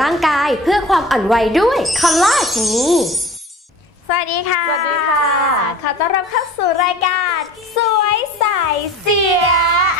ร่างกายเพื่อความอ่อนไหวด้วยคอลลาเจนีสวัสดีค่ะ สวัสดีค่ะ ขอต้อนรับเข้าสู่รายการ สวยใสเสียอ่านะคะ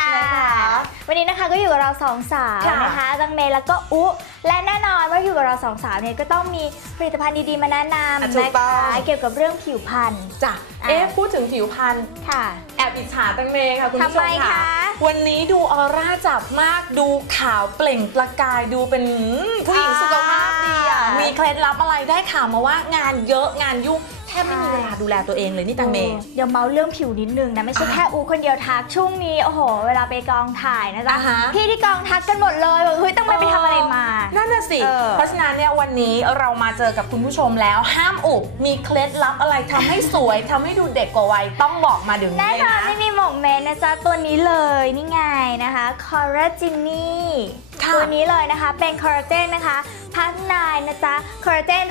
วันนี้นะคะก็อยู่กับเราสองสาวค่ะนะคะจังเมย์แล้วก็อุและแน่นอนว่าอยู่กับเราสองสาวเนี่ยก็ต้องมีผลิตภัณฑ์ดีๆมาแนะนำถูนะกต้อคะงเกี่ยวกับเรื่องผิวพรรณจ้ะอะเอ๊ะพูดถึงผิวพรรณค่ะแอบอิจฉาตังเมย์ค่ะคุณผู้ชทำไมมค่ะคะวันนี้ดูออร่าจับมากดูขาวเปล่งประกายดูเป็นหืมผู้หญิงสุขภาพดีอะมีเคล็ดลับอะไรได้ข่าวมาว่างานเยอะงานยุ่ง แทบไม่มีเวลาดูแลตัวเองเลยนี่ตังเมย์เดี๋ยวเมาเรื่องผิวนิดนึงนะไม่ใช่อ่าแค่อูคนเดียวทักช่วงนี้โอ้โห เวลาไปกองถ่ายนะจ๊ะอ่าฮะพี่ที่กองทักกันหมดเลยบอกเฮ้ยต้องไปไปทำอะไรมา นั่นน่ะสิเออเพราะฉะนั้นเนี่ยวันนี้เรามาเจอกับคุณผู้ชมแล้วห้ามอุบมีเคล็ดลับอะไรทำให้สวยทำให้ดูเด็กกว่าวัยต้องบอกมาเดี๋ยวนี้แน่เลยนอนนะไม่มีหมกเมนนะจ๊ะตัวนี้เลยนี่ไงนะคะคอลลาจินี่ค่ะ ตัวนี้เลยนะคะ เป็นคอลลาเจนนะคะ พัฒนายนะจ๊ะ คอลลาเจน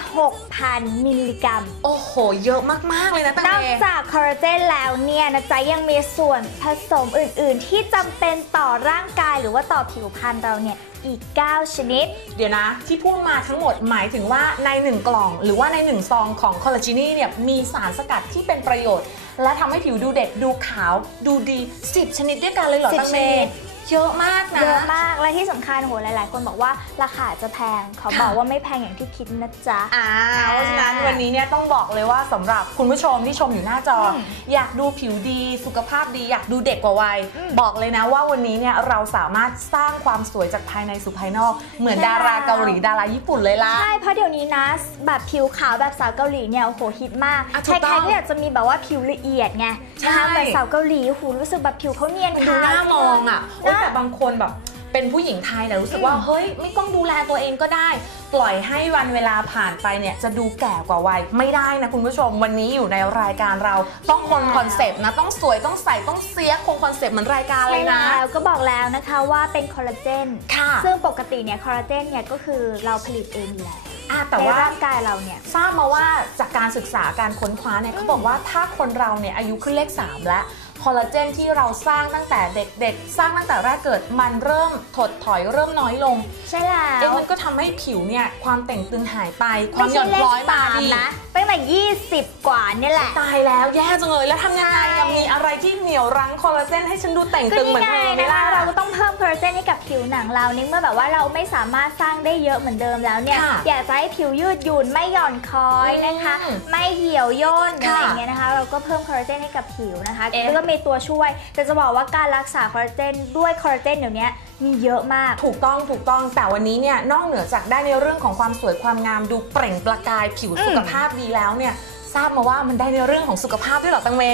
6,000 มิลลิกรัม โอ้โห เยอะมาก ๆ เลยนะตังนอกเมย์จากคอลลาเจนแล้วเนี่ยนะจ๊ะ ยังมีส่วนผสมอื่น ๆ ที่จำเป็นต่อร่างกายหรือว่าต่อผิวพรรณเราเนี่ยอีก 9 ชนิด เดี๋ยวนะ ที่พูดมาทั้งหมดหมายถึงว่าใน 1 กล่องหรือว่าใน 1 ซองของคอลลาเจนี่เนี่ยมีสารสกัดที่เป็นประโยชน์ และทำให้ผิวดูเด็กดูขาวดูดี 10 ชนิดด้วยกันเลยเหรอ10ตังเมชนิย์ด เยอะมากนะ เยอะมาก และที่สำคัญโหหลาย ๆ คนบอกว่าราคาจะแพงขอค่ะบอกว่าไม่แพงอย่างที่คิดนะจ๊ะ อ่าเพราะฉะนั้นวันนี้เนี่ยต้องบอกเลยว่าสำหรับคุณผู้ชมที่ชมอยู่หน้าจออมอยากดูผิวดีสุขภาพดีอยากดูเด็กกว่าวัย อืมบอกเลยนะว่าวันนี้เนี่ยเราสามารถสร้างความสวยจากภายในสู่ภายนอก เหมือนใช่ ดาราแล้วเกาหลีดาราญี่ปุ่นเลยล่ะ ใช่ เพราะเดี๋ยวนี้นะ แบบผิวขาวแบบสาวเกาหลีเนี่ยโอ้โหฮิตมากอะใคถูกต้รองๆก็อยากจะมีแบบว่าผิวละเอียดไงใช่ นะคะเหมือนสาวเกาหลีโอ้โหรู้สึกแบบผิวเขาเนียนดูขาวหน้ามองอะโอ๊ยนะแต่บางคนแบบเป็นผู้หญิงไทยเนี่ยรู้สึกว่าอืมเฮ้ยไม่ต้องดูแลตัวเองก็ได้ ปล่อยให้วันเวลาผ่านไปเนี่ยจะดูแก่กว่าวัยไม่ได้นะคุณผู้ชมวันนี้อยู่ในรายการเราต้องคงคอนเซปต์นะต้องสวยต้องใส่ต้องเสียคงคอนเซปต์เหมือนรายการเลใช่ยนะแล้วก็บอกแล้วนะคะว่าเป็นคอลลาเจนค่ะซึ่งปกติเนี่ยคอลลาเจนเนี่ยก็คือเราผลิตเองอยู่แล้วอะแต่ในว่าร่างกายเราเนี่ยทราบมาว่าจากการศึกษาการค้นคว้าเนี่ยเขาบอกว่าถ้าคนเราเนี่ยอายุขึ้นเลข3แล้ว คอลลาเจนที่เราสร้างตั้งแต่เด็กๆ สร้างตั้งแต่แรกเกิดมันเริ่มถดถอยเริ่มน้อยลง ใช่แล้วเอ๊ะมันก็ทำให้ผิวเนี่ยความเต่งตึงหายไป ความหย่อนคล้อยมาไม่ดีใช่เลขสนะตั้งแต่20 กว่าเนี่ยแหละ ตายแล้วแย่จังเลยแล้วทำยังไงใช่อะมีอะไรที่เหนี่ยวรั้งคอลลาเจนให้ฉันดูแต่งตึงเหมือนเธอไหมนะคะล่ะเราก็ต้องเพิ่มคอลลาเจนให้กับผิวหนังเราในเมื่อแบบว่าเราไม่สามารถสร้างได้เยอะเหมือนเดิมแล้วเนี่ยค่ะอยากจะให้ผิวยืดหยุ่นไม่หย่อนคล้อยนะคะอืมไม่เหี่ยวย่นอะไรค่ะอย่างเงี้ยนะคะ เราก็เพิ่มคอลลาเจนให้กับผิวนะคะเอ๊ะแล้วก็มีตัวช่วย แต่จะบอกว่าการรักษาคอลลาเจนด้วยคอลลาเจนเดี๋ยวนี้มีเยอะมาก ถูกต้องถูกต้องแต่วันนี้เนี่ยนอกเหนือจากได้ในเรื่องของความสวยความงามดูเปล่งประกายผิวสุขภาพดีแล้วเนี่ย ทราบมาว่ามันได้ในเรื่องของสุขภาพด้วยเหรอตังเม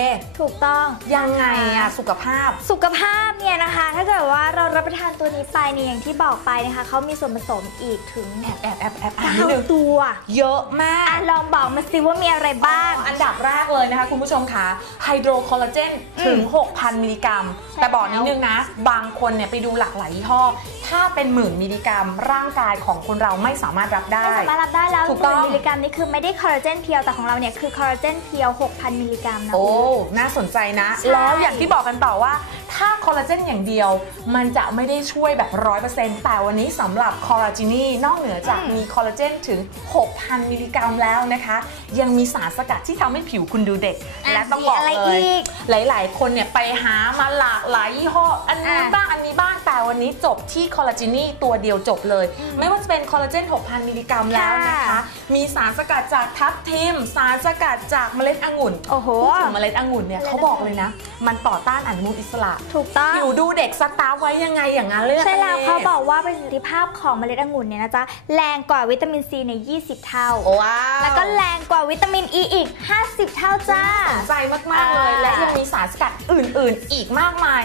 ถูกต้องยังไงอะสุขภาพ สุขภาพเนี่ยนะคะ ถ้าเกิดว่าเรารับประทานตัวนี้ไปเนี่ยอย่างที่บอกไปนะคะเขามีส่วนผสมอีกถึงแอบแอบแอบแอบอ่านนิดเก้านึงตัว เยอะมากอะลองบอกมาสิว่ามีอะไรบ้าง อันดับแรกเลยนะคะคุณผู้ชมคะไฮโดรคอลลาเจนถึง 6,000 มิลลิกรัมใช่แต่บอกนิดนึงนะ บางคนเนี่ยไปดูหลากหลายยี่ห้อ ถ้าเป็นหมื่นมิลลิกรัม ร่างกายของคนเราไม่สามารถรับได้ไม่สามารถรับได้แล้วถูกต้องหมื่นมิลลิกรัมนี่คือไม่ได้คอลลาเจนเพียวแต่ของเราเนี่ยคือคอลลาเจนเพียว 6,000 มิลลิกรัมนะโอ้ คุณ น่าสนใจนะ ใช่ แล้วอย่างที่บอกกันต่อว่า ถ้าคอลลาเจนอย่างเดียว มันจะไม่ได้ช่วยแบบ100%แต่วันนี้สำหรับคอลลาเจนี่นอกเหนือจากมีคอลลาเจนถึง 6,000 มิลลิกรัมแล้วนะคะ ยังมีสารสกัดที่ทำให้ผิวคุณดูเด็กอะและต้องบอกมีอะไรเลย อีก หลาย ๆ คนเนี่ยไปหามาหลากหลายยี่ห้อ อันนี้อะบ้าง อันนี้บ้าง แต่วันนี้จบที่คอลลาเจนี่ตัวเดียวจบเลยอืมไม่ว่าจะเป็นคอลลาเจน 6,000 มิลลิกรัมแล้วนะคะ ค่ะมีสารสกัดจากทับทิม สารสกัดจากเมล็ดองุ่นโอ้โหพูดถึงเมล็ดองุ่นเนี่ยเขาบอกเลยนะ มันต่อต้านอนุมูลอิสระถูกต้องผิวดูเด็กสตาร์ฟไว้ยังไงอย่างนั้นเลยนะใช่แล้วตังมเขาบอกว่าประสิทธิภาพของเมล็ดองุ่นเนี่ยนะจ๊ะแรงกว่าวิตามินซีใน 20 เท่าว้าวแล้วก็แรงกว่าวิตามินอ e ีอีก 50 เท่าจ้าสนใจมากๆเลยอ่าและยังมีสารสกัดอื่น ๆ อีกมากมาย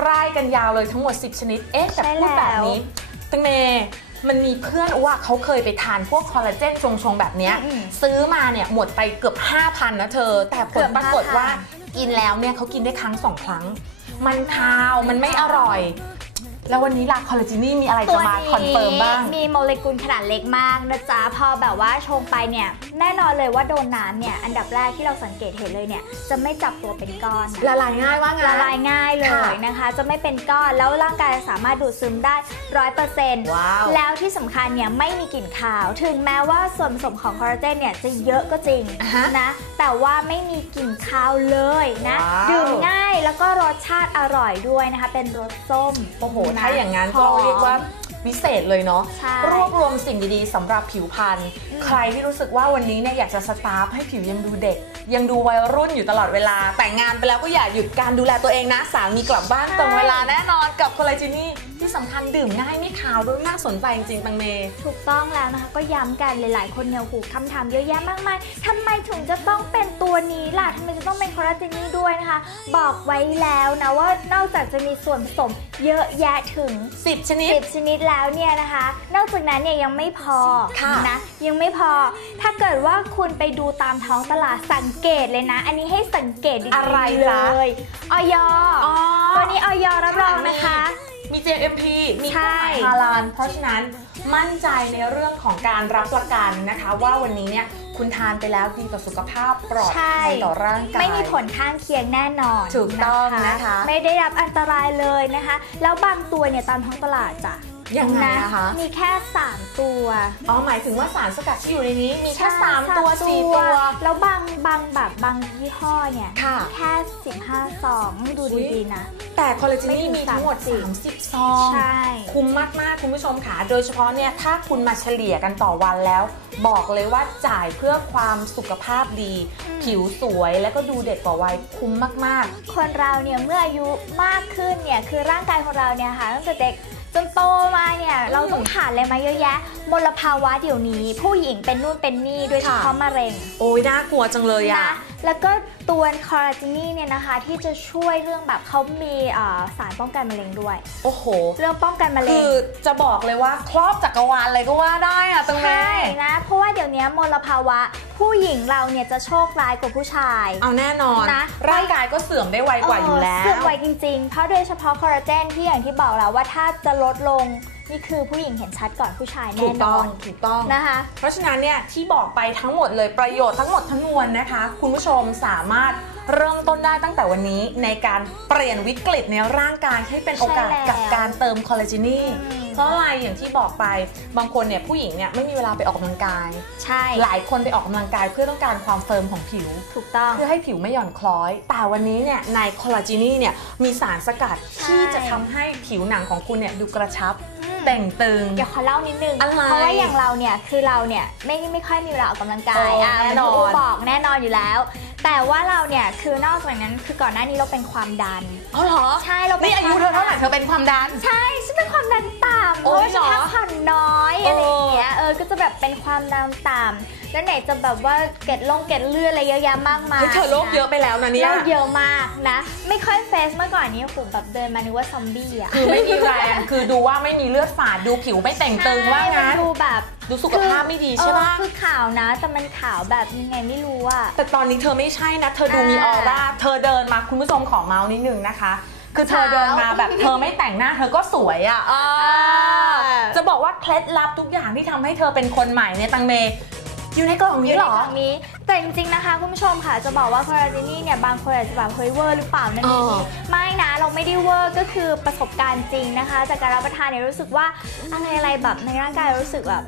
ไล่กันยาวเลยทั้งหมด 10 ชนิดเอ๊ะแต่ใช่พูดแบบแล้วนี้ตังเม มันมีเพื่อนว่าเขาเคยไปทานพวกคอลลาเจนชงๆแบบเนี้ยอืมซื้อมาเนี่ยหมดไปเกือบ 5,000นะเธอ แต่ผเกืลอบปรากฏว่า5,000 กินแล้วเนี่ยเขากินได้ครั้งสองครั้ง มันคาวมันไม่อร่อย แล้ววันนี้ล่ะคอลลาเจนี่มีอะไรตัจะวมานี้คอนเฟิร์มบ้าง มีโมเลกุลขนาดเล็กมากนะจ๊ะ พอแบบว่าชงไปเนี่ย แน่นอนเลยว่าโดนน้ำเนี่ย อันดับแรกที่เราสังเกตเห็นเลยเนี่ย จะไม่จับตัวเป็นก้อนนะละลายง่ายว่างั้นละลายง่ายเลยค่ะนะคะ จะไม่เป็นก้อน แล้วร่างกายสามารถดูดซึมได้ร้อยเปอร์เซ็นต์ว้าวแล้วที่สำคัญเนี่ยไม่มีกลิ่นคาว ถึงแม้ว่าส่วนผสมของคอลลาเจนเนี่ยจะเยอะก็จริงอ่าฮะนะ แต่ว่าไม่มีกลิ่นคาวเลยนะว้าวดื่มง่ายแล้วก็รสชาติอร่อยด้วยนะคะ เป็นรสส้ม โอ้โหนะถ้าอย่างนั้นก็หอมเรียกว่าวิเศษเลยเนาะ ใช่ รวบรวมสิ่งดีๆสำหรับผิวพรรณ ใครที่รู้สึกว่าวันนี้เนี่ยอยากจะสตาร์ฟให้ผิวยังดูเด็ก ยังดูวัยรุ่นอยู่ตลอดเวลา แต่งงานไปแล้วก็อย่าหยุดการดูแลตัวเองนะ สามีกลับบ้านตรงเวลาแน่นอนกับคอลลาเจนี่ที่สำคัญดื่มง่ายไม่คาวด้วยน่าสนใจจริงๆตังเมถูกต้องแล้วนะคะ ก็ย้ำกันหลายๆ คนเนี่ยหูคำถามเยอะแยะมากมายทำไมถึงจะต้องเป็นตัวนี้ล่ะทำไมจะต้องเป็นคอลลาเจนนี่ด้วยนะคะ บอกไว้แล้วนะว่านอกจากจะมีส่วนผสมเยอะแยะถึง 10 ชนิด 10 ชนิดแล้วเนี่ยนะคะ นอกจากนั้นเนี่ยยังไม่พอค่ะนะยังไม่พอ ถ้าเกิดว่าคุณไปดูตามท้องตลาดสังเกตเลยนะ อันนี้ให้สังเกตดีๆอะไรเลจ๊ะ ยออยอ๋อตัวนี้ออยรับรองนะคะ มี JMP มีใช่เครื่องหมายฮาลาลเพราะฉะนั้นมั่นใจในเรื่องของการรับประกันนะคะ ว่าวันนี้เนี่ยคุณทานไปแล้วดีต่อสุขภาพปลอดใช่ ภัยต่อร่างกาย ไม่มีผลข้างเคียงแน่นอนถูกต้องนะคะ ไม่ได้รับอันตรายเลยนะคะ แล้วบางตัวเนี่ยตามท้องตลาดจ้ะ ยังไงนะคะ มีแค่ 3 ตัว อ๋อ หมายถึงว่าสารสกัดที่อยู่ในนี้ มีแค่ใช่3ตัวสาม4ตัว แล้วบางบางแบบบางยี่ห้อเนี่ยค่ะแค่ 15 ซองดูอุ๊ยดีๆนะ แต่คอลลาเจนไม่ถึนี่งมีทั้งหมด 30 30ซองใช่คุ้มมาก ๆ คุณผู้ชมค่ะ โดยเฉพาะเนี่ยถ้าคุณมาเฉลี่ยกันต่อวันแล้ว บอกเลยว่าจ่ายเพื่อความสุขภาพดี ผิวสวยแล้วก็ดูเด็กกว่าวัยคุ้มมากคนเราเนี่ยเมื่ออายุมากขึ้นเนี่ยคือร่างกายของเราเนี่ยค่ะตั้งแต่เด็กจ นโตมาเนี่ยเราต้องผ่านอะไรมาเยอะแยะมลภาวะเดี๋ยวนี้ ผู้หญิงเป็นนู่นเป็นนี่โดยเฉพาะมะเร็งๆโอ้ยน่ากลัวจังเลยอะนะแล้วก็ตัวคอลลาเจนี่เนี่ยนะคะ ที่จะช่วยเรื่องแบบเขามีเอ่อสารป้องกันมะเร็งด้วย โอ้โห เรื่องป้องกันมะเร็คืงอจะบอกเลยว่าครอบจักรวาลเลยก็ว่าได้อะตรงนี้ใช่นะเพราะว่าเดี๋ยวนี้มลภาวะผู้หญิงเราเนี่ยจะโชคร้ายกว่าผู้ชาย เอาแน่นอนนะร่างกายก็เสื่อมได้ไวกว่าอยู่แล้วเสื่อมไวจริงๆ เพราะโดยเฉพาะคอลลาเจนที่อย่างที่บอกแล้วว่าถ้าจะลดลง นี่คือผู้หญิงเห็นชัดก่อนผู้ชายถูแน่กนต้อองนถูกต้อง นะคะ เพราะฉะนั้นเนี่ยที่บอกไปทั้งหมดเลยประโยชน์ทั้งหมดทั้งมวลนะคะ คุณผู้ชมสามารถ เริ่มต้นได้ตั้งแต่วันนี้ในการเปลี่ยนวิกฤตในร่างกายให้เป็นโอกาสใช่แล้วกับการเติมคอลลาเจนี่อืมเพราะอะไรอย่างที่บอกไปบางคนเนี่ยผู้หญิงเนี่ยไม่มีเวลาไปออกกำลังกาย ใช่ หลายคนไปออกกำลังกายเพื่อต้องการความเฟิร์มของผิว ถูกต้อง เพื่อให้ผิวไม่หย่อนคล้อย แต่วันนี้เนี่ยในคอลลาเจนี่เนี่ยมีสารสกัดใช่ที่จะทำให้ผิวหนังของคุณเนี่ยดูกระชับอืมเต่งตึงเดี๋ยวขอเล่านิดนึงอะไรเพราะว่าอย่างเราเนี่ยคือเราเนี่ยไม่ไม่ค่อยมีเวลาออกกำลังกายโอ้อะแน่นอนเหมืที่อูบอกแน่นอนอยู่แล้ว แต่ว่าเราเนี่ยคือนอกจากนั้นคือก่อนหน้านี้เราเป็นความดันอ๋อเหรอ ใช่เราเป็นนี่อายุเธอเท่าไหร่เธอเป็นความดัน ใช่ฉัน เป็นความดันต่ำเพโอ้ราะยว่าฉันเหรอพักผ่อนน้อยเออออะไรอย่างเงี้ยเออก็จะแบบเป็นความดันต่ำแล้วไหนจะแบบว่าเกล็ดลงเกล็ดเลือดอะไรเยอะแยะมากมายเฮ้ยเธอโรคเยอะไปแล้วนะเนี่ย โรคเยอะมากนะ ไม่ค่อยเฟซเมื่อก่อนนี้โอ้โหแบบเดินมานึกว่าซอมบี้อะคือไม่มีแรงคือดูว่าไม่มีเลือดฝาดดูผิวไม่แต่งตึงว่าใช่งั้นดูแบบดูสุขภาพไม่ดีใช่ปะ เออคือขาวนะ แต่มันขาวแบบยังไงไม่รู้อะแต่ตอนนี้เธอไม่ใช่นะ เธอดูมีออร่า เธอเดินมาคุณผู้ชมขอเมาส์นิดนึงนะคะ คือเธอเดินมาแบบเธอไม่แต่งหน้าเธอก็สวยอะอ่าจะบอกว่าเคล็ดลับทุกอย่างที่ทำให้เธอเป็นคนใหม่เนี่ยตังเมอยู่ในกล่องนี้เหรอยู่ในกล่องนี้ แต่จริงๆนะคะคุณผู้ชมค่ะจะบอกว่าคอลลาเจนี่เนี่ยบางคนอาจจะแบบเฮ้ยเวอร์หรือเปล่านั่นนี่เออไม่นะเราไม่ได้เวอร์ก็คือประสบการณ์จริงนะคะ จากการรับประทานเนี่ยรู้สึกว่าอะไรอะไรๆแบบในร่างกายรู้สึกแบบ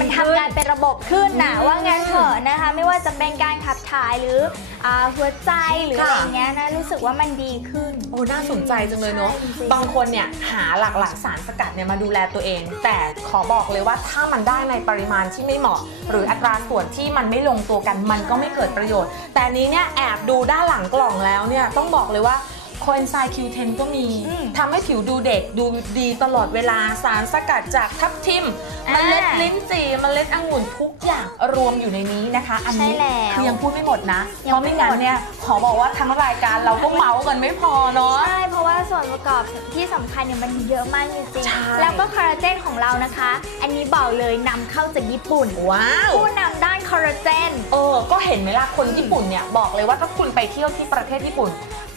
มันทำงานเป็นระบบขึ้นนะว่างั้นเถอะนะคะไม่ว่าจะเป็นการขับถ่ายหรืออ่าหัวใจหรืออะไรอย่างเงี้ยนะรู้สึกว่ามันดีขึ้น โอ้น่าสนใจจังเลยเนาะใช่จริงๆบางคนเนี่ยหาหลากๆสารสกัดเนี่ยมาดูแลตัวเอง แต่ขอบอกเลยว่าถ้ามันได้ในปริมาณที่ไม่เหมาะ หรืออัตราส่วนที่มันไม่ลงตัวกันมันก็ไม่เกิดประโยชน์ แต่อันนี้เนี่ยแอบดูด้านหลังกล่องแล้วเนี่ยต้องบอกเลยว่าโคเอนไซม์ Q10 ก็มีอืมทำให้ผิวดูเด็กดูดีตลอดเวลาสารสกัดจากทับทิมอ่าเมล็ด ลิ้นจี่เมล็ดองุ่นทุกอย่างรวมอยู่ในนี้นะคะ อันนี้ใช่แล้วคือยังพูดไม่หมดนะ ยังเพราะไม่งั้นเนี่ยขอบอกว่าทั้งรายการเราก็เมาส์กันไม่พอเนาะ ใช่ เพราะว่าส่วนประกอบที่สำคัญเนี่ยมันเยอะมากจริงใช่ ๆ แล้วก็คอลลาเจนของเรานะคะ อันนี้บอกเลยนำเข้าจากญี่ปุ่น ว้าว ผู้นำด้านคอลลาเจน เออ ก็เห็นไหมล่ะ คนญี่ปุ่นเนี่ย บอกเลยว่าถ้าคุณไปเที่ยวที่ประเทศญี่ปุ่น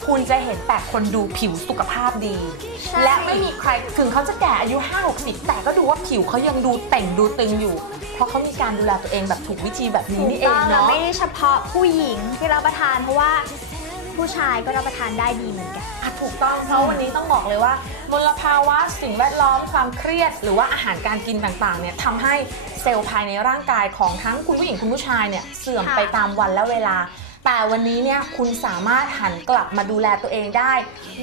คุณจะเห็นแต่คนดูผิวสุขภาพดี ใช่ และไม่มีใครถึงเขาจะแก่อายุ 5 60 แต่ก็ดูว่าผิวเขายังดูเต่งดูตึงอยู่ เพราะเขามีการดูแลตัวเองแบบถูกวิธีแบบนี้ถูกนี่เอต้องงแล้วเนาะ ไม่ได้เฉพาะผู้หญิงที่รับประทานเพราะว่าผู้ชายก็รับประทานได้ดีเหมือนกัน อะถูกต้องเพราะวันนี้ต้องบอกเลยว่ามลภาวะสิ่งแวดล้อมความเครียด หรือว่าอาหารการกินต่างๆเนี่ยทำให้เซลล์ภายในร่างกายของทั้งคุณผู้หญิงคุณผู้ชายเนี่ยเสื่อมค่ะ ไปตามวันและเวลา แต่วันนี้เนี่ยคุณสามารถหันกลับมาดูแลตัวเองได้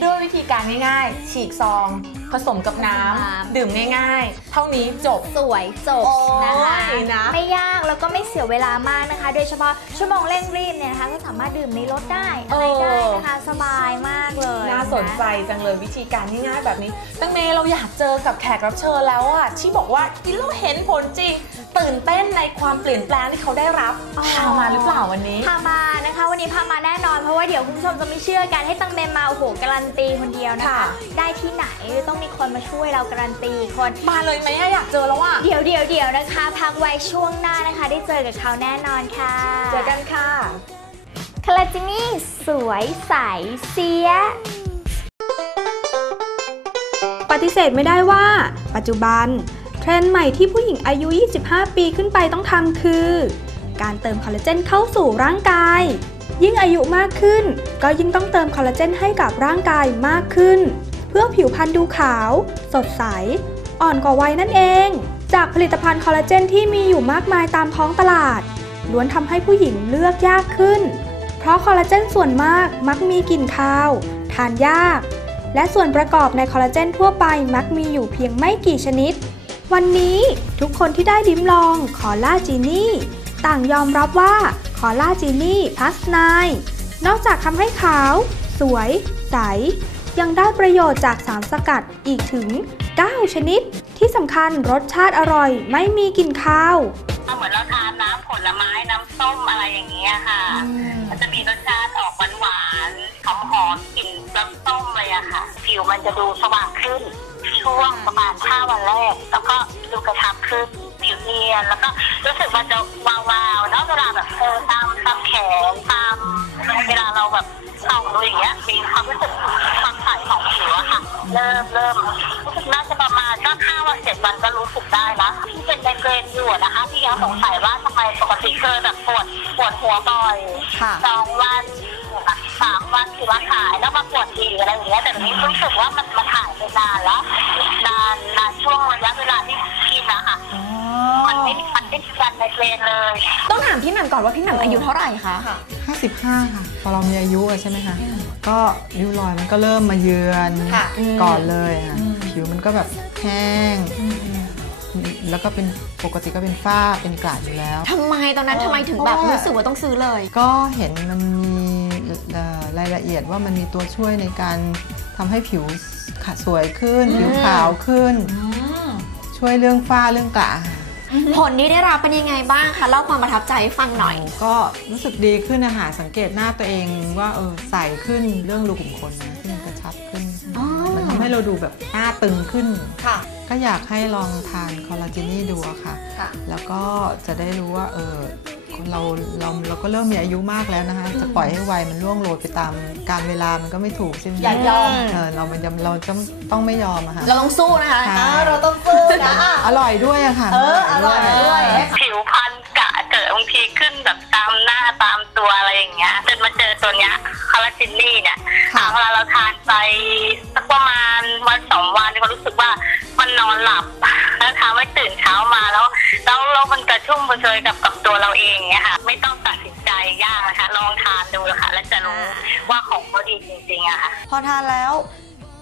ด้วยวิธีการง่ายๆ ฉีกซอง ผสมกับน้ำดื่มง่ายๆ เท่านี้จบ สวยจบโอ้ยนะคะนะ ไม่ยากแล้วก็ไม่เสียเวลามากนะคะ โดยเฉพาะชั่วโมงเร่งรีบเนี่ยนะคะก็สามารถดื่มในรถได้อะไรได้นะคะสบายมากเลยน่าสนใจจังเลยวิธีการง่ายๆแบบนี้ ตั้งเมย์เราอยากเจอกับแขกรับเชิญแล้วอะที่บอกว่ากินแล้วเห็นผลจริง ตื่นเต้นในความเปลี่ยนแปลงที่เขาได้รับพามาหรือเปล่าวันนี้พามานะคะวันนี้พามาแน่นอนเพราะว่าเดี๋ยวคุณผู้ชมจะไม่เชื่อกันให้ตังเมนมาโอ้โหการันตีคนเดียวนะคะ ค่ะ ได้ที่ไหนต้องมีคนมาช่วยเราการันตีคน มาเลยไหมอะอยากเจอแล้วอะเดี๋ยวเดี๋ยวเดี๋ยวนะคะ พักไว้ช่วงหน้านะคะ ได้เจอกับเขาแน่นอนค่ะเจอกันค่ะ คาราจินี่สวยใสเสีย ปฏิเสธไม่ได้ว่า ปัจจุบัน เทรนด์ใหม่ที่ผู้หญิงอายุ 25 ปีขึ้นไปต้องทำคือ การเติมคอลลาเจนเข้าสู่ร่างกาย ยิ่งอายุมากขึ้น ก็ยิ่งต้องเติมคอลลาเจนให้กับร่างกายมากขึ้น เพื่อผิวพรรณดูขาว สดใส อ่อนกว่าวัยนั่นเอง จากผลิตภัณฑ์คอลลาเจนที่มีอยู่มากมายตามท้องตลาดล้วนทำให้ผู้หญิงเลือกยากขึ้น เพราะคอลลาเจนส่วนมากมักมีกลิ่นคาว ทานยาก และส่วนประกอบในคอลลาเจนทั่วไปมักมีอยู่เพียงไม่กี่ชนิด วันนี้ทุกคนที่ได้ดิ้มลองคอล่าจีนี่ ต่างยอมรับว่าคอล่าจีนี่พัสไนนอกจากทำให้ขาว สวย ใส ยังได้ประโยชน์จากสารสกัดอีกถึง 9 ชนิด ที่สำคัญรสชาติอร่อยไม่มีกลิ่นคาวเหมือนเราทานน้ำผลไม้น้ำส้มอะไรอย่างเงี้ยค่ะ มันจะมีรสชาติออกหวานหวานๆหอมหอมๆกลิ่นน้ำส้มเลยอะค่ะ ผิวมันจะดูสว่างขึ้น ช่วงประมาณห้าวันแรก แล้วก็ดูกระชับขึ้นผิว เนียนแล้วก็รู้สึกมันจะวาวๆเนาะเวลาแบบเออตามตามแขนตามเวลาเราแบบส่องดูอย่างเงี้ยมีความรู้สึกความใสของผิวอะค่ะ เริ่มเริ่มรู้สึกน่าจะประมาณก็ห้าวันเจ็ดวันก็รู้สึกได้ละที่เป็นไมเกรนอยู่อะนะคะที่ยังสงสัยว่าทำไมปกติเคยแบบปวดปวดหัวบ่อยค่ะสองวันสามวันสี่วันหายแล้วมาปวดอีกอะไรอย่างเงี้ยแต่ทีนี้รู้สึกว่ามันมันหายไปนานแล้วนานนานช่วงระยะเวลาที่กินนะคะ มันไม่มันไม่มีการไมเกรนเลยต้องถามพี่แหม่มก่อนว่าพี่แหม่มอายุเท่าไหร่คะ 55 ค่ะ พอเรามีอายุอะใช่ไหมคะ ก็ริ้วรอยมันก็เริ่มมาเยือนค่ะ ก่อนเลยค่ะอืมผิวมันก็แบบแห้ง แล้วก็เป็นปกติก็เป็นฝ้าเป็นกระอยู่แล้ว ทำไมตอนนั้นทำไมถึงแบบเพราะว่ารู้สึกว่าต้องซื้อเลย ก็เห็นมันมีเอ่อรายละเอียดว่ามันมีตัวช่วยในการทำให้ผิวขะสวยขึ้น ผิวขาวขึ้น ช่วยเรื่องฝ้าเรื่องกระค่ะ ผลที่ได้รับเป็นยังไงบ้างคะเล่าความประทับใจให้ฟังหน่อย ก็รู้สึกดีขึ้นนะคะสังเกตหน้าตัวเองว่าเออใสขึ้นเรื่องรูขุมขนนะที่มันกระชับขึ้นอ๋อ มันทำให้เราดูแบบหน้าตึงขึ้น ค่ะ ก็อยากให้ลองทานคอลลาเจนี่ดูอะค่ะ ค่ะ แล้วก็จะได้รู้ว่าเออ เราเราเราก็เริ่มมีอายุมากแล้วนะคะจะปล่อยให้วัยมันล่วงโรยไปตามการเวลามันก็ไม่ถูกใช่ไหมอย่ายอม เออเรามันจะเราจะต้องไม่ยอมอะค่ะ เราต้องสู้นะคะค่ะเราต้องสู้นะอร่อยด้วยอะค่ะ เอออร่อยด้วย ผิวพรรณกะเกิดบางทีขึ้นแบบตามหน้าต กระชุ่มกระชวยกับกับตัวเราเองเนี่ยค่ะ ไม่ต้องตัดสินใจยากนะคะ ลองทานดูค่ะ แล้วจะรู้ว่าของเขาดีจริงๆอะค่ะ พอทานแล้ว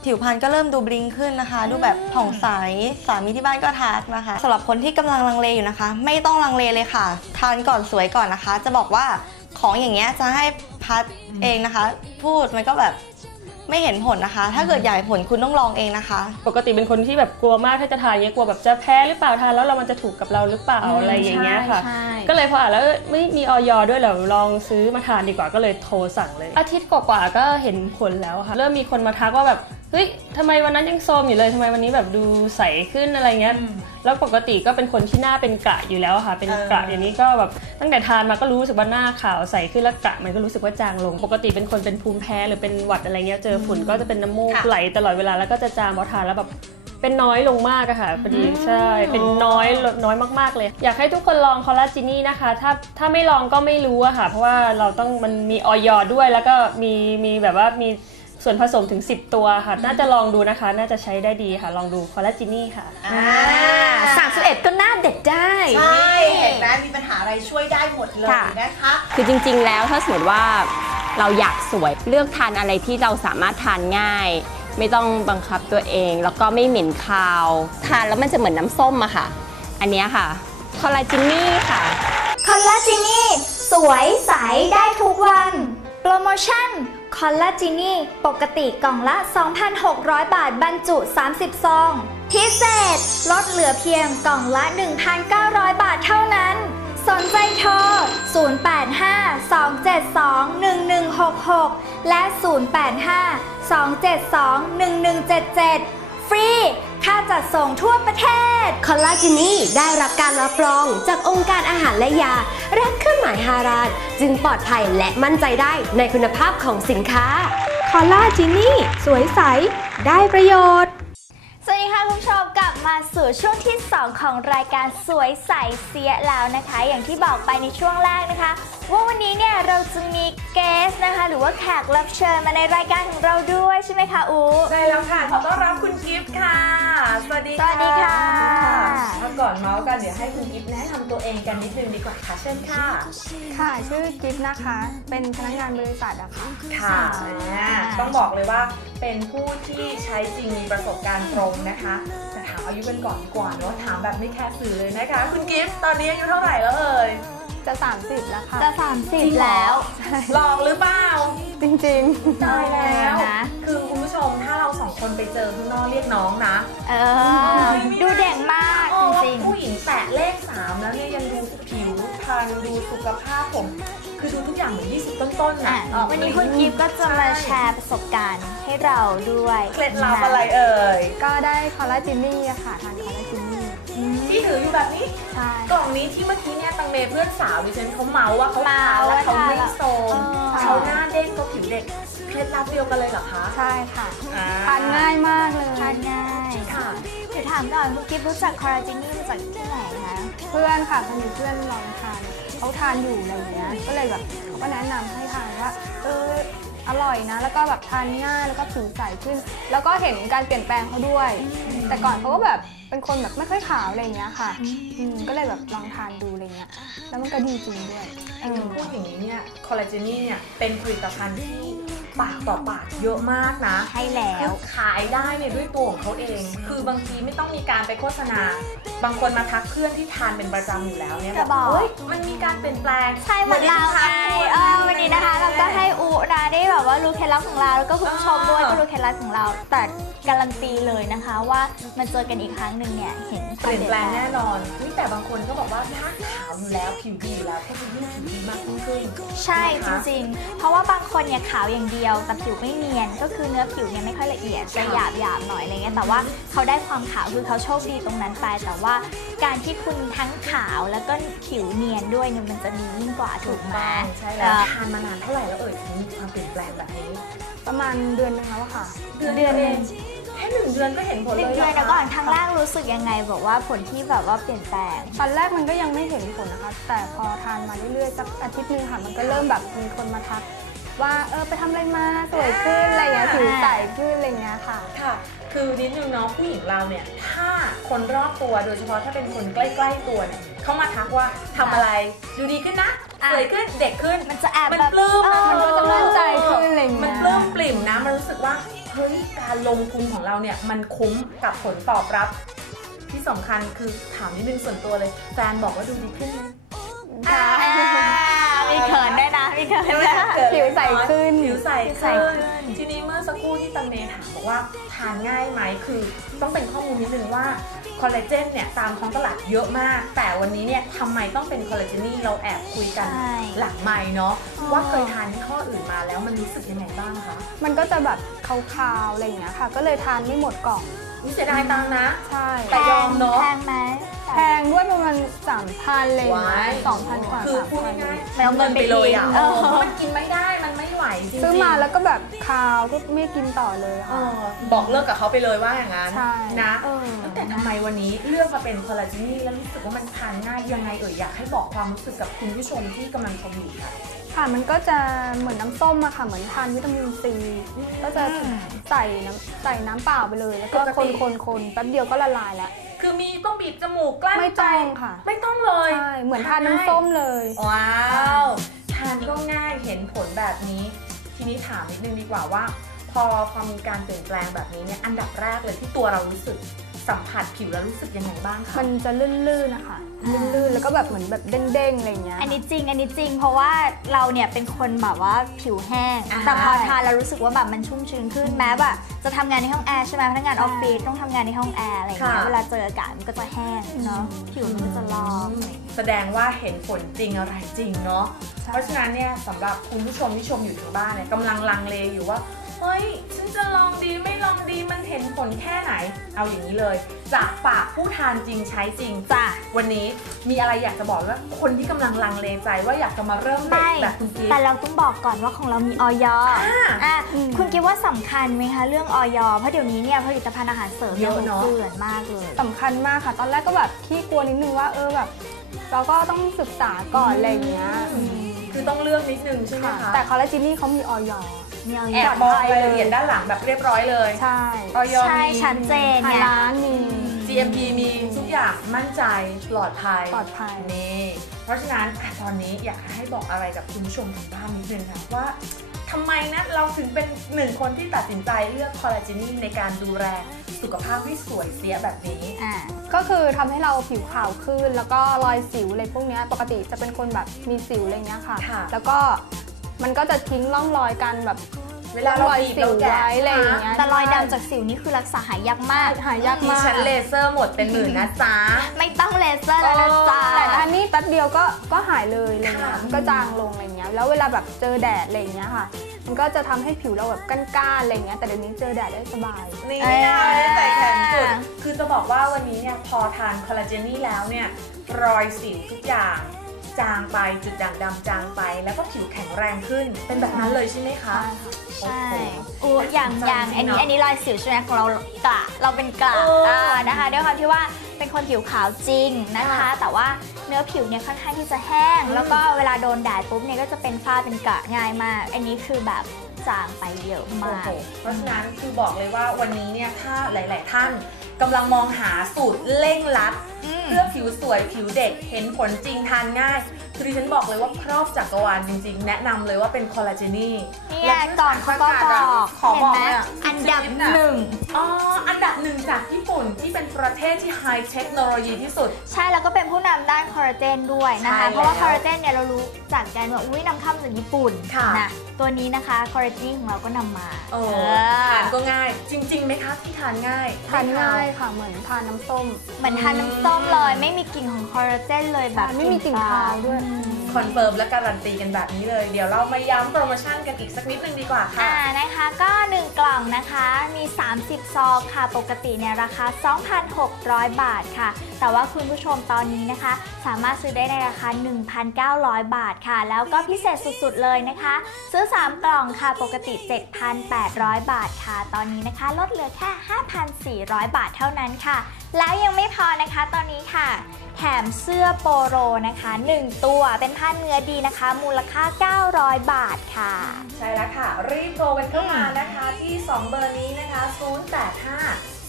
ผิวพรรณก็เริ่มดูบลิงขึ้นนะคะ ดูแบบผ่องใส สามีที่บ้านก็ทักนะคะสำหรับคนที่กำลังลังเลอยู่นะคะ ไม่ต้องลังเลเลยค่ะ ทานก่อนสวยก่อนนะคะ จะบอกว่าของอย่างเงี้ยจะให้พัดเองนะคะ พูดมันก็แบบ ไม่เห็นผลนะคะ ถ้าเกิดอยากเห็นผลคุณต้องลองเองนะคะ ปกติเป็นคนที่แบบกลัวมากถ้าจะทานเงี้ยกลัวแบบจะแพ้หรือเปล่าทานแล้วเรามันจะถูกกับเราหรือเปล่าอะไรอย่างเงี้ยค่ะ ใช่ก็เลยพออ่านแล้วเอ้ยไม่มีออยด้วยเหรอลองซื้อมาทานดีกว่าก็เลยโทรสั่งเลย อาทิตย์กว่าๆก็เห็นผลแล้วค่ะ เริ่มมีคนมาทักว่าแบบ เฮ้ยทำไมวันนั้นยังโซมอยู่เลยทำไมวันนี้แบบดูใสขึ้นอะไรเงี้ย แล้วปกติก็เป็นคนที่หน้าเป็นกระอยู่แล้วอะค่ะ เป็นกระเออเดี๋ยวนี้ก็แบบตั้งแต่ทานมาก็รู้สึกว่าหน้าขาวใสขึ้นแล้วกระมันก็รู้สึกว่าจางลง ปกติเป็นคนเป็นภูมิแพ้หรือเป็นหวัดอะไรเงี้ยเจอฝุ่นก็จะเป็นน้ำมูกค่ะไหลตลอดเวลาแล้วก็จะจางพอทานแล้วแบบเป็นน้อยลงมากอะค่ะพอดีใช่ เป็นน้อยลดน้อยมากๆเลย อยากให้ทุกคนลองคอลลาจินี่นะคะ ถ้าถ้าไม่ลองก็ไม่รู้อะค่ะ เพราะว่าเราต้องมันมีออยด้วยแล้วก็มีมีแบบว่ามี ส่วนผสมถึง 10 ตัวค่ะ น่าจะลองดูนะคะ น่าจะใช้ได้ดีค่ะ ลองดูคอลลาจินี่ค่ะ อ่าสามสิบเอ็ดก็หน้าเด็กได้ ใช่เห็นไหมมีปัญหาอะไรช่วยได้หมดเลยค่ะ นะคะคือจริงๆ แล้วถ้าสมมติว่าเราอยากสวยเลือกทานอะไรที่เราสามารถทานง่าย ไม่ต้องบังคับตัวเอง แล้วก็ไม่เหม็นคาว ทานแล้วมันจะเหมือนน้ำส้มอะค่ะ อันเนี้ยค่ะคอลลาจินี่ค่ะ คอลลาจินี่ สวยใสได้ทุกวัน โปรโมชั่น คอลลาจินี่ ปกติกล่องละ 2,600 บาทบรรจุ 30 ซอง พิเศษ ลดเหลือเพียงกล่องละ 1,900 บาทเท่านั้น สนใจโทร 085-272-1166 และ 085-272-1177ฟ รีค่าจัดส่งทั่วประเทศ คอลลาเจนี่ได้รับการรับรองจากองค์การอาหารและยา และเครื่องหมายฮาราน จึงปลอดภัยและมั่นใจได้ในคุณภาพของสินค้า คอลลาจินี่สวยใส ได้ประโยชน์ สวัสดีค่ะคุณผู้ชมกลับมาสู่ช่วงที่ 2 ของรายการสวยใสเสียแล้วนะคะ อย่างที่บอกไปในช่วงแรกนะคะ ว่าวันนี้เนี่ยเราจะมีเกสนะคะ หรือว่าแขกรับเชิญมาในรายการของเราด้วยใช่ไหมคะอูได้แล้วค่ะขอต้อน สวัสดีสวัสดีค่ะมาก่อนเมาส์กันเดี๋ยวให้คุณกิฟต์แนะนำตัวเองกันนิดนึงดีกว่าค่ะเชิญค่ะ ค่ะ ชื่อกิฟนะคะ เป็นพนักงานบริษัทอะค่ะ ค่ะอ่าต้องบอกเลยว่าเป็นผู้ที่ใช้จริงมีประสบการณ์ตรงนะคะแต่ถามอายุกันก่อนดีกว่าเนอะถามแบบไม่แคร์สื่อเลยนะคะ คุณกิฟต์ตอนนี้อายุเท่าไหร่แล้วเอ่ยจะ 30 แล้วค่ะ จะ 30 แล้ว หลอกหรือเปล่า จริงตายแล้ว นะ คือคุณผู้ช มถ้าเราสองคนไปเจอข้างนอกเรียกน้องนะเออ ดูเด็กมากเออจริงผู้หญิงแตะเลข3แล้วเนี่ยยังดูผิวพรรณดูสุขภาพผม คือดูทุกอย่างเหมือน 20 ต้นๆๆอะนะวันนี้คุณกิฟต์ก็จะมาแชร์ประสบการณ์ให้เราด้วยเคล็ดลับอะไรเอ่ยๆก็ได้คอลลาจินี่อะค่ะทานคอลลาจินี่ที่ถืออยู่แบบนี้ใช่กล่องนี้ที่เมื่อกี้เนี่ยตังเมเพื่อนสาวดิฉันเขาเมาว่าเขาทานแล้วเขาไม่โซมเออเขาหน้าเด้งก็ผิวเด็ก เคล็ดลับเดียวกันเลยเหรอคะใช่ค่ะอ่ทานง่ายมากเลยทานง่ายค่ะเดี๋ยวถามก่อนคุณกิฟต์รู้จักคอลลาเจนนี่มาจากที่ไหนคะเพื่อนค่ะพอมีเพื่อนลองทานเขาทานอยู่อะไรอย่างเงี้ยก็เลยแบบเขาก็แนะนำให้ทานว่าเอออร่อยนะ แล้วก็แบบทานง่ายแล้วก็ผิวใสขึ้น แล้วก็เห็นการเปลี่ยนแปลงเขาด้วย แต่ก่อนเขาก็แบบเป็นคนแบบไม่ค่อยขาวอะไรอย่างเงี้ยค่ะอืมก็เลยแบบลองทานดูอะไรเงี้ยแล้วมันก็ดีจริงด้วยเออ พูดอย่างนี้เนี่ยคอลลาเจนี่เนี่ยเป็นผลิตภัณฑ์ที่ ปากต่อปากเยอะมากนะ ใช่แล้ว ขายได้เนี่ยด้วยตัวของเขาเอง คือบางทีไม่ต้องมีการไปโฆษณา บางคนมาทักเพื่อนที่ทานเป็นประจำอยู่แล้วเนี่ยจะบอก เฮ้ยมันมีการเปลี่ยนแปลงใช่เหมือนเราไงเออวันนี้นะคะ เราก็ให้อูนะได้แบบว่ารู้เคล็ดลับของเราแล้วก็คุณผู้ชมด้วย ก็รู้เคล็ดลับของเรา แต่การันตีเลยนะคะว่ามาเจอกันอีกครั้งหนึ่งเนี่ยเห็นเปลี่ยนแปลงแน่นอนเฮ้ยแต่บางคนก็บอกว่าถ้าขาวอยู่แล้วผิวดีอยู่แล้วก็จะยิ่งผิวดีมากยิ่งขึ้นใช่จริงๆ เพราะว่าบางคนเนี่ยขาวอย่างเดียว แต่ผิวไม่เนียน ก็คือเนื้อผิวเนี่ยไม่ค่อยละเอียดจะหยาบหยาบๆหน่อยอะไรเงี้ยแต่ว่าเขาได้ความขาวคือเขาโชคดีตรงนั้นไป แต่ว่าการที่คุณทั้งขาวแล้วก็ผิวเนียนด้วยเนี่ยมันจะดียิ่งกว่าถูกไหมใช่แล้วทานมานานเท่าไหร่แล้วเอ่ยถึงมีความเปลี่ยนแปลงแบบนี้ ประมาณเดือนหนึงแล้วอะค่ะเดือนเดียวเองแค่หนึ่งเดือนก็เห็นผลหเลนึ่งยเดือนหรเดี๋ยวก่อนครั้งแรกรู้สึกยังไงบอกว่าผลที่แบบว่าเปลี่ยนแปลง ตอนแรกมันก็ยังไม่เห็นผลนะคะ แต่พอทานมาเรื่อยๆสักอาทิตย์หนึงค่ะ มันก็เริ่มแบบมีคนมาทัก ว่าเออไปทำอะไรมาสวยขึ้นอะไรเงี้ยผิวใสขึ้นอะไรเงี้ยค่ะ ค่ะ คือนิดนึงเนาะผู้หญิงเราเนี่ย ถ้าคนรอบตัวโดยเฉพาะถ้าเป็นคนใกล้ๆตัวเนี่ยเขามาทักว่าทำอะไรดูดีขึ้นนะอะ สวยขึ้นเด็กขึ้น มันจะแอบมันแบบปลื้มนะเออ มันก็จะมั่นใจขึ้นอะไรเงี้ย มันป สึกว่าเฮ้ยการลงทุนของเราเนี่ยมันคุ้มกับผลตอบรับ ที่สำคัญคือถามนิดนึงส่วนตัวเลยแฟนบอกว่าดูดีขึ้นไหมอ่ามีเขินด้วยนะมีเขินด้วยนะผิวใสขึ้นผิวใสใสขึ้นขึ้นทีนี้เมื่อสักครู่ที่ตังเมถามบอกว่าทานง่ายไหมคือต้องเป็นข้อมูลนิดนึงว่า คอลลาเจนเนี่ยตามท้องตลาดเยอะมาก แต่วันนี้เนี่ยทำไมต้องเป็นคอลลาเจนี่เราแอบคุยกันใช่ หลังไม่เนาะว่าเคยทานยี่ห้ออื่นมาแล้วมันรู้สึกยังไงบ้างคะมันก็จะแบบคาวๆอะไรอย่างเงี้ยค่ะ ก็เลยทานไม่หมดกล่อง นี่เสียดายตังค์นะ ใช่ แต่ยอมเนอะ แพงไหมแพงด้วยประมาณสามพันเลยว้าย สองพันกว่าคือสามพูดพันง่ายๆไม่เอาเงินไปเลยอะทิ้งเออเออเพราะมันกินไม่ได้มันไม่ไหวจริงๆซื้อมาแล้วก็แบบคาวก็ไม่กินต่อเลยเอค่ะ อบอกเลิกกับเขาไปเลยว่าอย่างนั้นใช่นะเออแต่ทำไมวันนี้เลือกมาเป็นคอลลาเจนี่แล้วรู้สึกว่ามันทานง่ายยังไงเอ่ยอยากให้บอกความรู้สึกกับคุณผู้ชมที่กำลังชมอยู่ค่ะ ค่ะมันก็จะเหมือนน้ำส้มอะค่ะ เหมือนทานวิตามินซีก็จะใส่น้ำใส่น้ำเปล่าไปเลย แล้วก็ปกคตินคนคนแป๊บเดียวก็ละลายแล้ว คือมีต้องบีบจมูกกลั้นไม่ใจต้องค่ะ ไม่ต้องเลยใช่เหมือนทานน้ำส้มเลย ว้าวทานก็ง่ายเห็นผลแบบนี้ ทีนี้ถามนิดนึงดีกว่าว่า พอพอมีการเปลี่ยนแปลงแบบนี้เนี่ยอันดับแรกเลยที่ตัวเรารู้สึกสัมผัสผิวแล้วรู้สึกยังไงบ้างคะมันจะลื่นๆนะคะ ลื่นๆแล้วก็แบบเหมือนแบบเด้งๆอะไรอย่างเงี้ย อันนี้จริง อันนี้จริง เพราะว่าเราเนี่ยเป็นคนแบบว่าผิวแห้ง อ่าแต่พอทานแล้วรู้สึกว่าแบบมันชุ่มชื้นขึ้นแม้แบบจะทำงานในห้องแอร์ใช่ไหมพนักงานออฟฟิศต้องทำงานในห้องแอร์อะไรอย่างเงี้ยค่ะ เวลาเจออากาศมันก็จะแห้งเนาะผิวมันก็จะลอกอะไรอย่างเงี้ยแสดงว่าเห็นผลจริงอะไรจริงเนาะใช่เพราะฉะนั้นเนี่ยสำหรับคุณผู้ชมที่ชมอยู่ทางบ้านเนี่ยกำลังลังเลอยู่ว่า เฮ้ยฉันจะลองดีไม่ลองดีมันเห็นผลแค่ไหน เอาอย่างนี้เลยจากปากผู้ทานจริงใช้จริง จ้ะ วันนี้มีอะไรอยากจะบอกว่าคนที่กำลังลังเลใจว่าอยากจะมาเริ่มเด็กไม่แบบคุณกิ๊ฟ แต่เราต้องบอกก่อนว่าของเรามีออยอ่าอะคุณคิดว่าสำคัญไหมคะ เรื่องออยเพราะเดี๋ยวนี้เนี่ยผลิตภัณฑ์อาหารเสริมเยอะเนอะ เกลื่อนมากเลย สำคัญมากค่ะ ตอนแรกก็แบบขี้กลัวนิดนึงว่าเออแบบ เราก็ต้องศึกษาก่อนอะไรอย่างเงี้ยคือต้องเลือกนิดนึงใช่ไหมค่ะคะแต่คอลลาเจนี่เขามีออย มีออยแอบมองรายละเอียดด้านหลังแบบเรียบร้อยเลยใช่ออยใช่มีชัดเจนทางไงร้านมี GMP มีทุกอย่างมั่นใจปลอดภัยปลอดภัยนี่เพราะฉะนั้นอะตอนนี้อยากให้บอกอะไรกับคุณผู้ชมทางบ้านนิดนึงค่ะว่าทำไมนะเราถึงเป็นหนึ่งคนที่ตัดสินใจเลือกคอลลาเจนี่ในการดูแลสุขภาพให้สวยเสียแบบนี้อ่าก็คือทำให้เราผิวขาวขึ้น แล้วก็รอยสิวอะไรพวกเนี้ยปกติจะเป็นคนแบบมีสิวอะไรเงี้ยค่ะค่ะแล้วก็ มันก็จะทิ้งร่องรอยกันแบบเวลาเรารอยบีบสิเราวแกะไว้อะไรอย่างเงี้ยแต่รอยดำจากสิวนี่คือรักษาหายากมากหายากมีมากชั้นเลเซอร์หมดเป็นหมื่นนะจ๊ะไม่ต้องเลเซอร์แล้วนะจ๊ะแต่อันนี้แป๊บเดียวก็ก็หายเลยอะไรเงี้ยค่ะมันก็จางลงอะไรเงี้ยแล้วเวลาแบบเจอแดดอะไรเงี้ยค่ะ มันก็จะทำให้ผิวเราแบบก้านๆอะไรเงี้ยแต่เดี๋ยวนี้เจอแดดได้สบายนี่เอ้ยได้ใส่แขนสุดคือจะบอกว่าวันนี้เนี่ยพอทานคอลลาเจนี่แล้วเนี่ยรอยสิวทุกอย่าง จางไปจุดด่างดำจางไป แล้วก็ผิวแข็งแรงขึ้น เป็นแบบนั้นเลยใช่ไหมคะ ใช่โอ้โหอู้อย่างอย่างอันนี้จริงๆเนอะอันนี้รอยสิวใช่ไหมของเรากระเราเป็นกระเอออ่านะคะด้วยความที่ว่าเป็นคนผิวขาวจริงนะคะค่ะแต่ว่าเนื้อผิวเนี่ยค่อนข้างที่จะแห้งอืมแล้วก็เวลาโดนแดดปุ๊บเนี่ยก็จะเป็นฝ้าเป็นกระง่ายมาก อันนี้คือแบบจางไปเยอะโอ้มากโหเพราะฉะนั้นคือบอกเลยว่าวันนี้เนี่ยถ้าหลาย ๆ ท่านกำลังมองหาสูตรเร่งรัดอืมเพื่อผิวสวยผิวเด็กเห็นผลจริงทานง่ายคือดิฉันบอกเลยว่าครอบจักรวาลจริงๆ แนะนำเลยว่าเป็นคอลลาเจนี่เนี่ยก่อนเขาก็บอกขอเห็บนอกไหมเนี่ยอันดับหนึ่งอ๋ออันดับหนึ่งจากญี่ปุ่นที่เป็นประเทศที่ไฮเทคโนโลยีที่สุด ใช่แล้วก็เป็นผู้นำด้านคอลลาเจนด้วยนะใช่คะ เพราะว่าแล้วคอลลาเจนเนี่ยเรารู้จักกันว่าอุ้ยนำเข้ามาจากญี่ปุ่นค่ะนะตัวนี้นะคะคอลลาเจนของเราก็นำมาโอ้เออทานก็ง่าย จริงๆไหมคะที่ทานง่ายทานง่ายค่ะเหมือนทานน้ำส้ม เหมือนทานน้ำส้มเลย ไม่มีกลิ่นของคอลลาเจนเลยแบบไม่มีกลิ่นคาวด้วยคอนเฟิร์มและการันตีกันแบบนี้เลย เดี๋ยวเรามาย้ำโปรโมชั่นกันอีกสักนิดนึงดีกว่าค่ะ อ่านะคะก็ 1 กล่องนะคะมี 30 ซองค่ะ ปกติเนี่ยราคา 2,600 บาทค่ะ แต่ว่าคุณผู้ชมตอนนี้นะคะ สามารถซื้อได้ในราคา 1,900 บาทค่ะ แล้วก็พิเศษสุดๆเลยนะคะ ซื้อ 3 กล่องค่ะปกติ 7,800 บาทค่ะ ตอนนี้นะคะลดเหลือแค่ 5,400 บาทเท่านั้นค่ะ แล้วยังไม่พอนะคะตอนนี้ค่ะ แถมเสื้อโปโรนะคะ 1 ตัวเป็นผ้าเนื้อดีนะคะ มูลค่า 900 บาทค่ะ ใช่แล้วค่ะ รีบโทรกันเข้ามานะคะ ที่ 2 เบอร์นี้นะคะ 085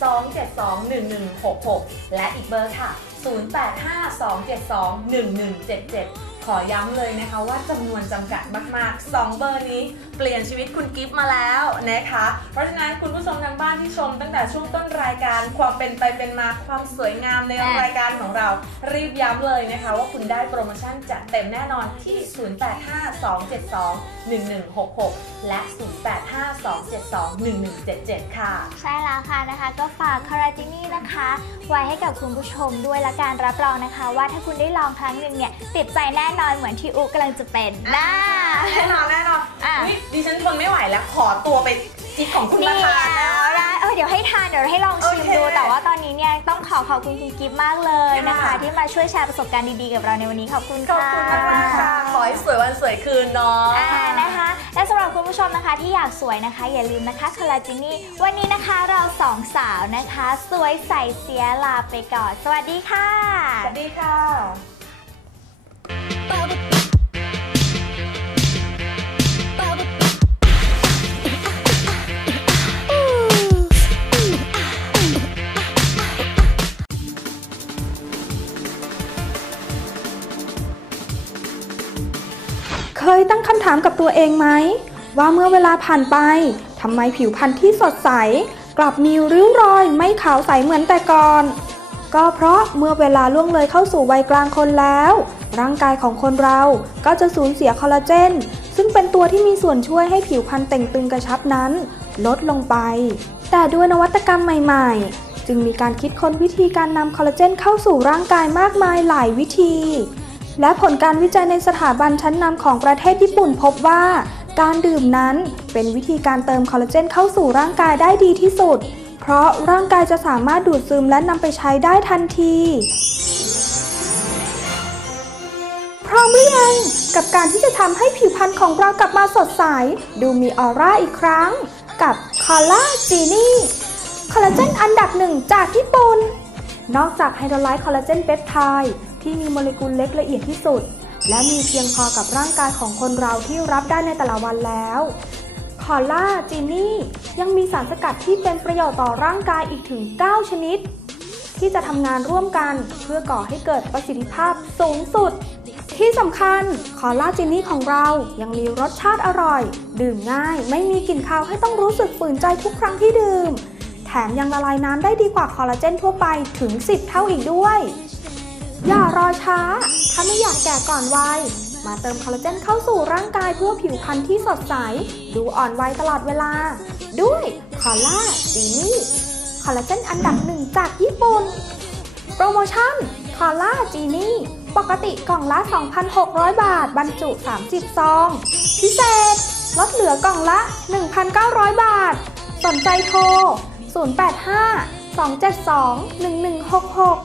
272 1166 และอีกเบอร์ค่ะ0 0852721177 ขอย้ำเลยนะคะว่าจำนวนจำกัดมากๆ 2 เบอร์นี้เปลี่ยนชีวิตคุณกิฟต์มาแล้วนะคะ เพราะฉะนั้นคุณผู้ชมทางบ้านที่ชมตั้งแต่ช่วงต้นรายการความเป็นไปเป็นมาความสวยงามในรายการของเรารีบย้ำเลยนะคะ ว่าคุณได้โปรโมชั่นจัดเต็มแน่นอนที่ 0852721166 และ 0852721177 ค่ะ ใช่แล้วค่ะนะคะ ก็ฝากคาราจินี่นะคะ ไว้ให้กับคุณผู้ชมด้วยและการรับรองนะคะ ว่าถ้าคุณได้ลองครั้งหนึ่งเนี่ยติดใจแน่นอนเหมือนที่อุกำลังจะเป็นนะแน่นอนแน่นอนอะ อุ๊ยดิฉันทนไม่ไหวแล้ว ขอตัวไปจิบของคุณเดี๋มาทานนะยวได้เออเดี๋ยวให้ทานเดี๋ยวให้ลองชิมโอเคดูแต่ว่าตอนนี้เนี่ยต้องขอขอบคุณคุณกิฟต์มากเลยนะคะ ค่ะ ที่มาช่วยแชร์ประสบการณ์ดีๆกับเราในวันนี้ขอบคุณขอบค่ะคุณมากๆค่ะ ขอให้สวยวันสวยคืนเนาะ อ่านะคะ และสำหรับคุณผู้ชมนะคะที่อยากสวยนะคะ อย่าลืมนะคะคอลลาจินี่วันนี้นะคะเราสองสาวนะคะ สวยใสเสียลาไปก่อน สวัสดีค่ะ สวัสดีค่ะ เคยตั้งคำถามกับตัวเองไหม ว่าเมื่อเวลาผ่านไปทำไมผิวพรรณที่สดใส กลับมีริ้วรอยไม่ขาวใสเหมือนแต่ก่อน ก็เพราะเมื่อเวลาล่วงเลยเข้าสู่วัยกลางคนแล้ว ร่างกายของคนเราก็จะสูญเสียคอลลาเจน ซึ่งเป็นตัวที่มีส่วนช่วยให้ผิวพรรณเต่งตึงกระชับนั้น ลดลงไป แต่ด้วยนวัตกรรมใหม่ ๆ จึงมีการคิดค้นวิธีการนำคอลลาเจนเข้าสู่ร่างกายมากมายหลายวิธี และผลการวิจัยในสถาบันชั้นนำของประเทศญี่ปุ่นพบว่า การดื่มนั้นเป็นวิธีการเติมคอลลาเจนเข้าสู่ร่างกายได้ดีที่สุด เพราะร่างกายจะสามารถดูดซึมและนำไปใช้ได้ทันที ร้อมหรือยัง กับการที่จะทำให้ผิวพรรณของเรากลับมาสดใส ดูมีออร่าอีกครั้ง กับคอลลาจีนี่คอลลาเจนอันดับหนึ่งจากญี่ปุ่น นอกจากไฮโดรไลท์คอลลาเจนเปปไทด์ที่มีโมเลกุลเล็กละเอียดที่สุด และมีเพียงพอกับร่างกายของคนเราที่รับได้ในแต่ละวันแล้วคอลลาจีนี่ยังมีสารสกัดที่เป็นประโยชน์ต่อร่างกายอีกถึง 9 ชนิด ที่จะทำงานร่วมกันเพื่อก่อให้เกิดประสิทธิภาพสูงสุด ที่สำคัญคอลลาเจนนี่ของเรายังมีรสชาติอร่อย ดื่มง่าย ไม่มีกลิ่นคาวให้ต้องรู้สึกฝืนใจทุกครั้งที่ดื่ม แถมยังละลายน้ำได้ดีกว่าคอลลาเจนทั่วไปถึง 10 เท่าอีกด้วย อย่ารอช้า ถ้าไม่อยากแก่ก่อนวัยมาเติมคอลลาเจนเข้าสู่ร่างกายเพื่อผิวพรรณที่สดใส ดูอ่อนวัยตลอดเวลา ด้วยคอลลาจีนี่คอลลาเจนอันดับหนึ่งจากญี่ปุ่น โปรโมชั่นคอลลาจีนี่ ปกติกล่องละ 2,600 บาท บรรจุ 30 ซอง พิเศษ ลดเหลือกล่องละ 1,900 บาท สนใจโทร 085-272-1166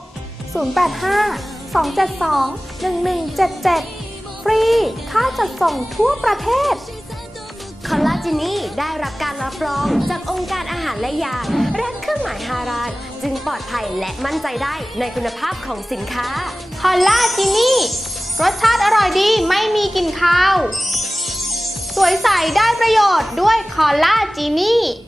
085-272-1177 ฟรี ค่าจัดส่งทั่วประเทศ คอลลาเจนี่ได้รับการรับรองจากองค์การอาหารและยา และเครื่องหมายฮาราน จึงปลอดภัยและมั่นใจได้ในคุณภาพของสินค้า คอลลาจินี่ รสชาติอร่อยดีไม่มีกลิ่นคาว สวยใสได้ประโยชน์ด้วยคอลลาจินี่